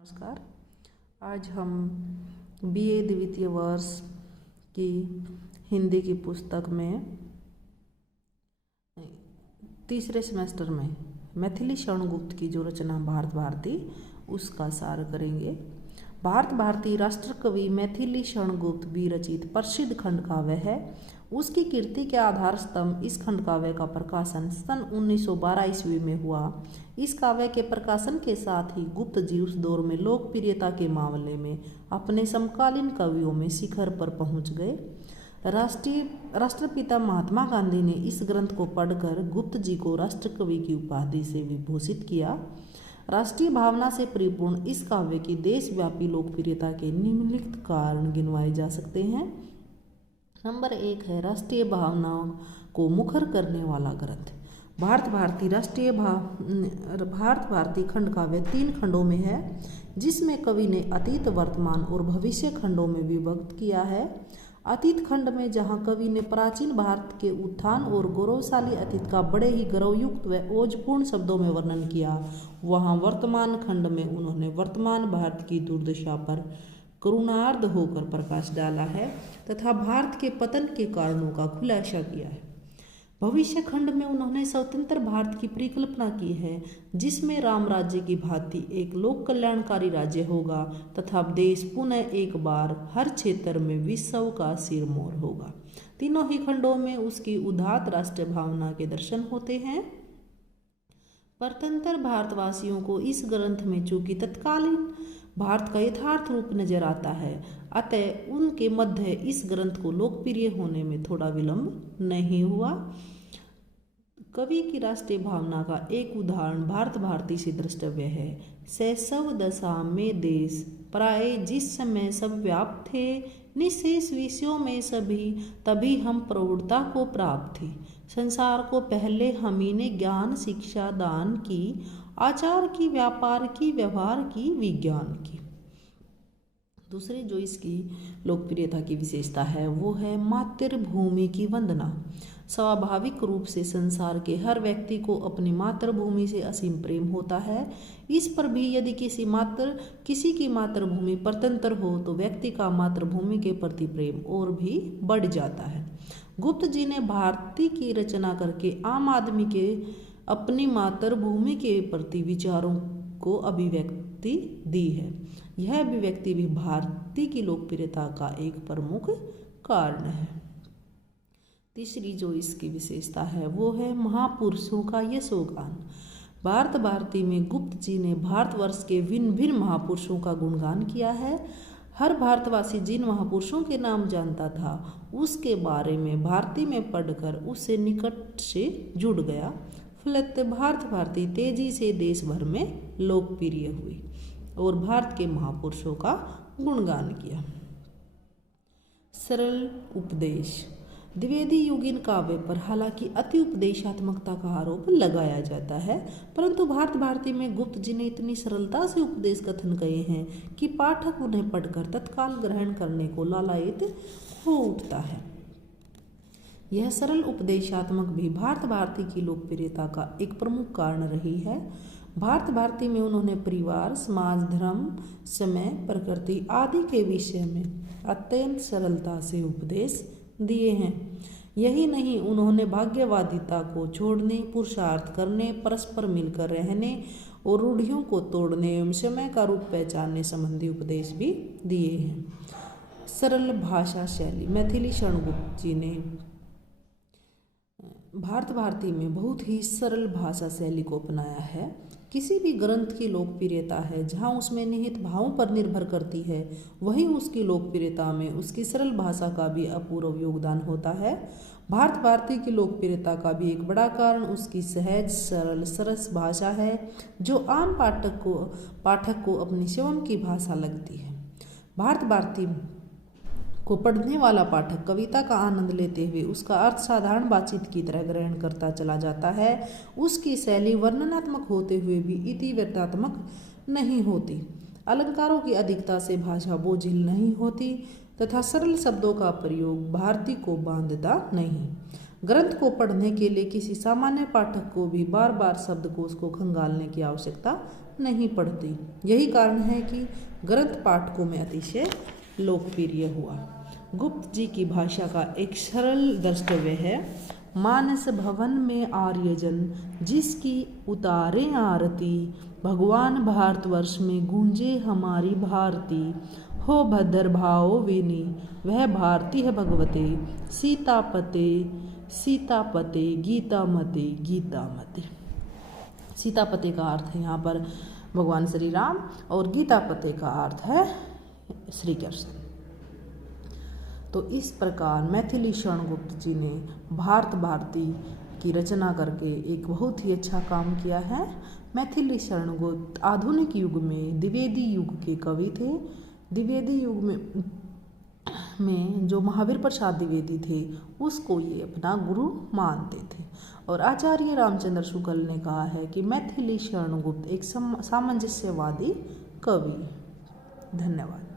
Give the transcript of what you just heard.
नमस्कार। आज हम बीए द्वितीय वर्ष की हिंदी की पुस्तक में तीसरे सेमेस्टर में मैथिली शरण गुप्त की जो रचना भारत भारती उसका सार करेंगे। भारत भारती राष्ट्र कवि मैथिली शरण गुप्त विरचित प्रसिद्ध खंड काव्य है। उसकी कीर्ति के आधार स्तंभ इस खंड काव्य का प्रकाशन सन 1912 ईस्वी में हुआ। इस काव्य के प्रकाशन के साथ ही गुप्त जी उस दौर में लोकप्रियता के मामले में अपने समकालीन कवियों में शिखर पर पहुंच गए। राष्ट्रपिता महात्मा गांधी ने इस ग्रंथ को पढ़कर गुप्त जी को राष्ट्रकवि की उपाधि से विभूषित किया। राष्ट्रीय भावना से परिपूर्ण इस काव्य की देशव्यापी लोकप्रियता के निम्नलिखित कारण गिनवाए जा सकते हैं। नंबर 1 है राष्ट्रीय भावनाओं को मुखर करने वाला ग्रंथ। भारत भारती खंड काव्य 3 खंडों में है, जिसमें कवि ने अतीत, वर्तमान और भविष्य खंडों में विभक्त किया है। अतीत खंड में जहाँ कवि ने प्राचीन भारत के उत्थान और गौरवशाली अतीत का बड़े ही गौरवयुक्त व ओजपूर्ण शब्दों में वर्णन किया, वहाँ वर्तमान खंड में उन्होंने वर्तमान भारत की दुर्दशा पर करुणार्द्र होकर प्रकाश डाला है तथा भारत के पतन के कारणों का खुलासा किया है। भविष्य खंड में उन्होंने स्वतंत्र भारत की परिकल्पना की है, जिसमें राम राज्य की भांति एक लोक कल्याणकारी राज्य होगा तथा देश पुनः एक बार हर क्षेत्र में विश्व का सिरमौर होगा। तीनों ही खंडों में उसकी उदात्त राष्ट्र भावना के दर्शन होते हैं। परतंत्र भारतवासियों को इस ग्रंथ में चूंकि तत्कालीन भारत का यथार्थ रूप नजर आता है, अतः उनके मध्य इस ग्रंथ को लोकप्रिय होने में थोड़ा विलंब नहीं हुआ। कवि की राष्ट्रीय भावना का एक उदाहरण भारत भारती से द्रष्टव्य है। शैशव दशा में देश प्राय जिस समय सब व्याप्त थे, निशेष विषयों में सभी तभी हम प्रौढ़ता को प्राप्त थे। संसार को पहले हमी ने ज्ञान शिक्षा दान की, आचार की, व्यापार की, व्यवहार की, विज्ञान की। दूसरी जो इसकी लोकप्रियता की विशेषता है वो है मातृभूमि की वंदना। स्वाभाविक रूप से संसार के हर व्यक्ति को अपनी मातृभूमि से असीम प्रेम होता है। इस पर भी यदि किसी की मातृभूमि परतंत्र हो तो व्यक्ति का मातृभूमि के प्रति प्रेम और भी बढ़ जाता है। गुप्त जी ने भारती की रचना करके आम आदमी के अपनी मातृभूमि के प्रति विचारों को अभिव्यक्ति दी है। यह अभिव्यक्ति भी भारती की लोकप्रियता का एक प्रमुख कारण है। तीसरी जो इसकी विशेषता है वो है महापुरुषों का यशोगान। भारत भारती में गुप्त जी ने भारतवर्ष के भिन्न भिन्न महापुरुषों का गुणगान किया है। हर भारतवासी जिन महापुरुषों के नाम जानता था उसके बारे में भारती में पढ़कर उससे निकट से जुड़ गया। फलत भारत भारती तेजी से देश भर में लोकप्रिय हुई और भारत के महापुरुषों का गुणगान किया। सरल उपदेश। द्विवेदी युगीन काव्य पर हालांकि अति उपदेशात्मकता का आरोप लगाया जाता है, परंतु भारत भारती में गुप्त जी ने इतनी सरलता से उपदेश कथन कहे हैं कि पाठक उन्हें पढ़कर तत्काल ग्रहण करने को लालायित हो उठता है। यह सरल उपदेशात्मक भी भारत भारती की लोकप्रियता का एक प्रमुख कारण रही है। भारत भारती में उन्होंने परिवार, समाज, धर्म, समय, प्रकृति आदि के विषय में अत्यंत सरलता से उपदेश दिए हैं। यही नहीं, उन्होंने भाग्यवादिता को छोड़ने, पुरुषार्थ करने, परस्पर मिलकर रहने और रूढ़ियों को तोड़ने एवं समय का रूप पहचानने संबंधी उपदेश भी दिए हैं। सरल भाषा शैली। मैथिली शरण गुप्त जी ने भारत भारती में बहुत ही सरल भाषा शैली को अपनाया है। किसी भी ग्रंथ की लोकप्रियता है जहाँ उसमें निहित भावों पर निर्भर करती है, वहीं उसकी लोकप्रियता में उसकी सरल भाषा का भी अपूर्व योगदान होता है। भारत भारती की लोकप्रियता का भी एक बड़ा कारण उसकी सहज, सरल, सरस भाषा है, जो आम पाठक को अपनी स्वयं की भाषा लगती है। भारत भारती को पढ़ने वाला पाठक कविता का आनंद लेते हुए उसका अर्थ साधारण बातचीत की तरह ग्रहण करता चला जाता है। उसकी शैली वर्णनात्मक होते हुए भी इतिवृत्तात्मक नहीं होती। अलंकारों की अधिकता से भाषा बोझिल नहीं होती तथा सरल शब्दों का प्रयोग भारती को बांधता नहीं। ग्रंथ को पढ़ने के लिए किसी सामान्य पाठक को भी बार बार शब्दकोश को खंगालने की आवश्यकता नहीं पड़ती। यही कारण है कि ग्रंथ पाठकों में अतिशय लोकप्रिय हुआ। गुप्त जी की भाषा का एक सरल द्रष्टव्य है। मानस भवन में आर्यजन जिसकी उतारे आरती, भगवान भारतवर्ष में गूंजे हमारी भारती, हो भद्र भाव वेनी वह भारती है भगवते, सीतापते सीतापते गीतामते गीतामते। सीतापते का अर्थ है यहाँ पर भगवान श्री राम और गीतापते का अर्थ है श्री कृष्ण। तो इस प्रकार मैथिली शरण गुप्त जी ने भारत भारती की रचना करके एक बहुत ही अच्छा काम किया है। मैथिली शरण गुप्त आधुनिक युग में द्विवेदी युग के कवि थे। द्विवेदी युग में जो महावीर प्रसाद द्विवेदी थे उसको ये अपना गुरु मानते थे। और आचार्य रामचंद्र शुक्ल ने कहा है कि मैथिली शरण गुप्त एक सामंजस्यवादी कवि। धन्यवाद।